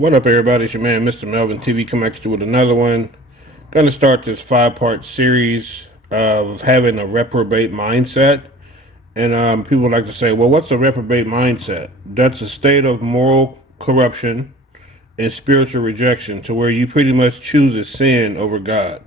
What up, everybody? It's your man, MrMelvinnTV, coming at you with another one. Going to start this 5-part series of having a reprobate mindset. And people like to say, well, what's a reprobate mindset? That's a state of moral corruption and spiritual rejection to where you pretty much choose a sin over God.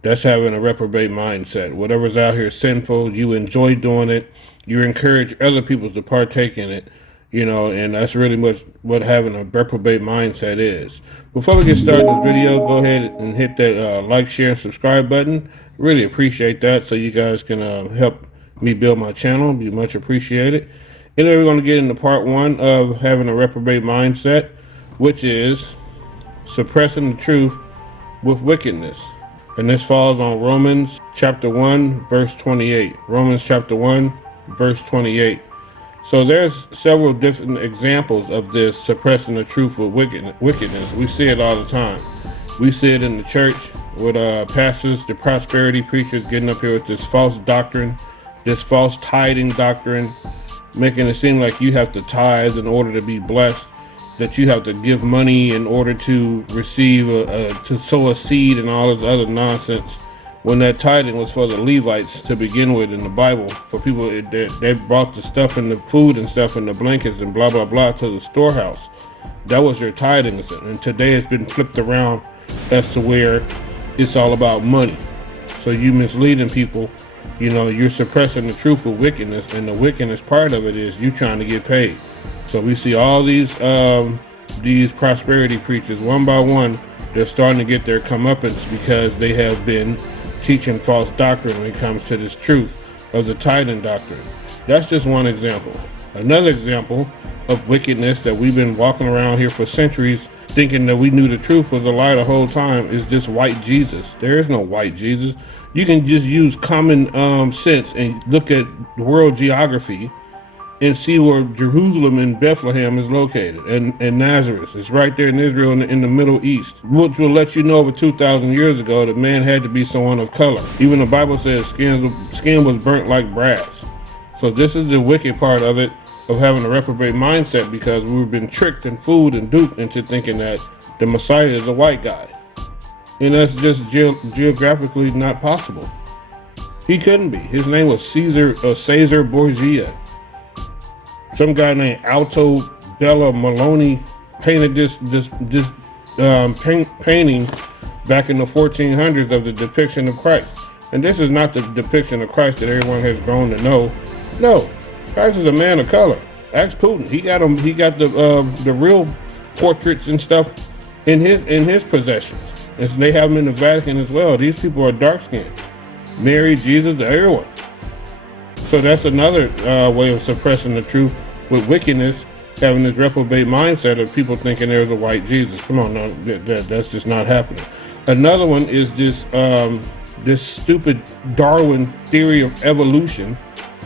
That's having a reprobate mindset. Whatever's out here sinful, you enjoy doing it. You encourage other people to partake in it. And that's really much what having a reprobate mindset is. Before we get started in this video, go ahead and hit that like, share, and subscribe button. Really appreciate that, so you guys can help me build my channel. Be much appreciated. Anyway, we're going to get into part 1 of having a reprobate mindset, which is suppressing the truth with wickedness. And this falls on Romans chapter 1, verse 28. Romans chapter 1, verse 28. So there's several different examples of this suppressing the truth with wickedness. We see it all the time. We see it in the church with pastors, the prosperity preachers getting up here with this false doctrine, this false tithing doctrine, making it seem like you have to tithe in order to be blessed, that you have to give money in order to receive, to sow a seed and all this other nonsense. When that tithing was for the Levites to begin with in the Bible, for people that brought the stuff and the food and stuff and the blankets and blah, blah, blah to the storehouse. That was your tithing. And today it's been flipped around as to where it's all about money. So you misleading people, you're suppressing the truth of wickedness, and the wickedness part of it is you trying to get paid. So we see all these prosperity preachers, one by one, they're starting to get their comeuppance because they have been teaching false doctrine when it comes to this truth of the tithing doctrine. That's just one example. Another example of wickedness that we've been walking around here for centuries thinking that we knew the truth was a lie the whole time is this white Jesus. There is no white Jesus. You can just use common sense and look at world geography and see where Jerusalem and Bethlehem is located, and Nazareth. It's right there in Israel in the Middle East, which will let you know over 2,000 years ago that man had to be someone of color. Even the Bible says skin was burnt like brass. So this is the wicked part of it, of having a reprobate mindset, because we've been tricked and fooled and duped into thinking that the Messiah is a white guy. And that's just geographically not possible. He couldn't be. His name was Caesar Borgia. Some guy named Alto Della Maloney painted this painting back in the 1400s of the depiction of Christ. And this is not the depiction of Christ that everyone has grown to know. No, Christ is a man of color. Ask Putin. He got the real portraits and stuff in his possessions. And so they have them in the Vatican as well. These people are dark skinned. Mary, Jesus, everyone. So that's another way of suppressing the truth with wickedness, having this reprobate mindset of people thinking there's a white Jesus. Come on, no, that's just not happening. Another one is this stupid Darwin theory of evolution,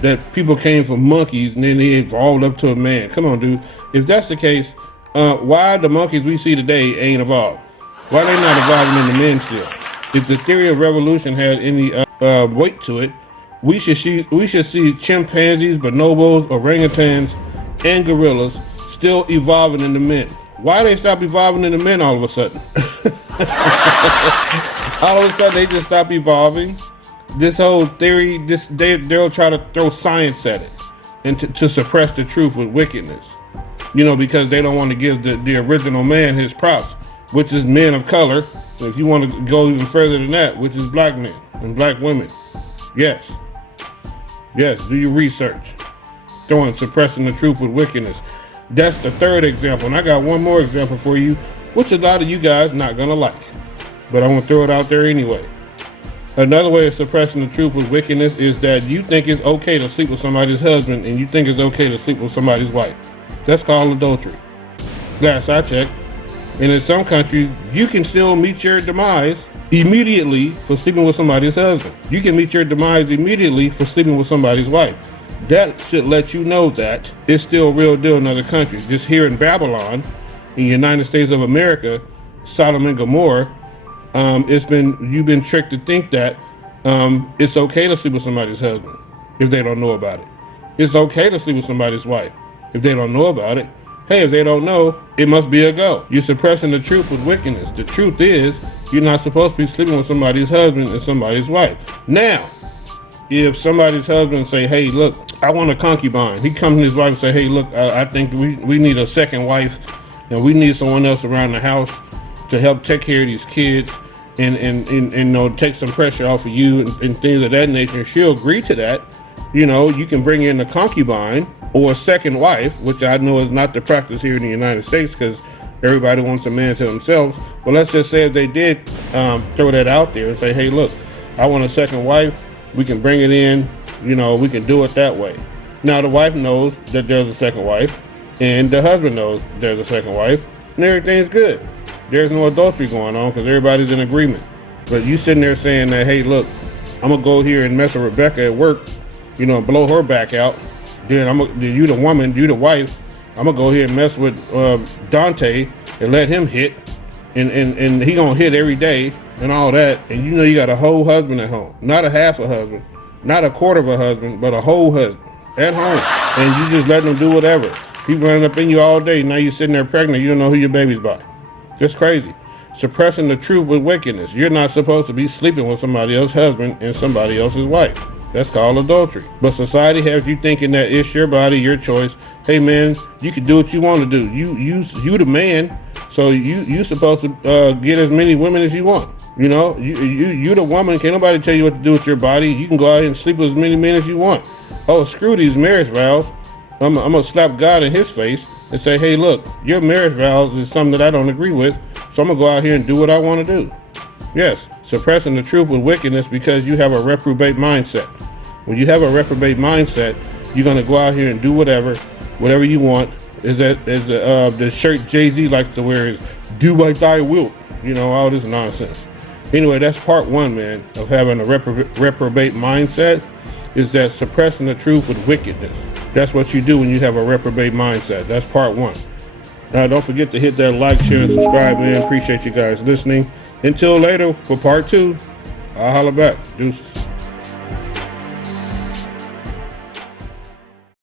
that people came from monkeys and then they evolved up to a man. Come on, dude. If that's the case, why the monkeys we see today ain't evolved? Why they not evolving into men still? If the theory of evolution had any weight to it, we should see chimpanzees, bonobos, orangutans, and gorillas still evolving into men. Why they stop evolving into men all of a sudden? All of a sudden they just stop evolving. This whole theory, they'll try to throw science at it and to suppress the truth with wickedness. Because they don't want to give the original man his props, which is men of color. If you want to go even further than that, which is black men and black women. Yes, do your research. Suppressing the truth with wickedness. That's the third example. And I got one more example for you, which a lot of you guys not gonna like, but I'm gonna throw it out there anyway. Another way of suppressing the truth with wickedness is that you think it's okay to sleep with somebody's husband and you think it's okay to sleep with somebody's wife. That's called adultery. Last I checked. And in some countries, you can still meet your demise immediately for sleeping with somebody's husband. You can meet your demise immediately for sleeping with somebody's wife. That should let you know that it's still real deal in other countries. Just here in Babylon, in the United States of America, Sodom and Gomorrah, you've been tricked to think that it's okay to sleep with somebody's husband if they don't know about it. It's okay to sleep with somebody's wife if they don't know about it. Hey, if they don't know, it must be a go. You're suppressing the truth with wickedness. The truth is, you're not supposed to be sleeping with somebody's husband and somebody's wife. Now, if somebody's husband say, hey, look, I want a concubine. He comes to his wife and say, hey, look, I think we need a second wife, and we need someone else around the house to help take care of these kids and you know, take some pressure off of you and things of that nature. She'll agree to that. You know, you can bring in a concubine or a second wife, which I know is not the practice here in the United States because everybody wants a man to themselves. But let's just say if they did throw that out there and say, hey, look, I want a second wife, we can bring it in, you know, we can do it that way. Now the wife knows that there's a second wife, and the husband knows there's a second wife, and everything's good. There's no adultery going on because everybody's in agreement. But you sitting there saying that, hey, look, I'm gonna go here and mess with Rebecca at work, you know, blow her back out. Then you the woman, you the wife. I'm gonna go here and mess with Dante and let him hit, and he gonna hit every day and all that. And you know you got a whole husband at home, not a half a husband, not a quarter of a husband, but a whole husband at home. And you just letting him do whatever. He running up in you all day. Now you sitting there pregnant. You don't know who your baby's by. Just crazy. Suppressing the truth with wickedness. You're not supposed to be sleeping with somebody else's husband and somebody else's wife. That's called adultery. But society has you thinking that it's your body, your choice. Hey man, you can do what you want to do. You the man, so you supposed to get as many women as you want. You know, you the woman. Can't nobody tell you what to do with your body. You can go out and sleep with as many men as you want. Oh, screw these marriage vows. I'm gonna slap God in his face and say, hey, look, your marriage vows is something that I don't agree with, so I'm gonna go out here and do what I want to do. Yes, suppressing the truth with wickedness because you have a reprobate mindset. When you have a reprobate mindset, you're gonna go out here and do whatever you want. The shirt Jay-Z likes to wear is "Do like thy will." You know, all this nonsense. Anyway, that's part one, man, of having a reprobate mindset. Is that suppressing the truth with wickedness. That's what you do when you have a reprobate mindset. That's part one. Now, don't forget to hit that like, share, and subscribe, man. Appreciate you guys listening. Until later, for part two, I'll holla back. Deuces.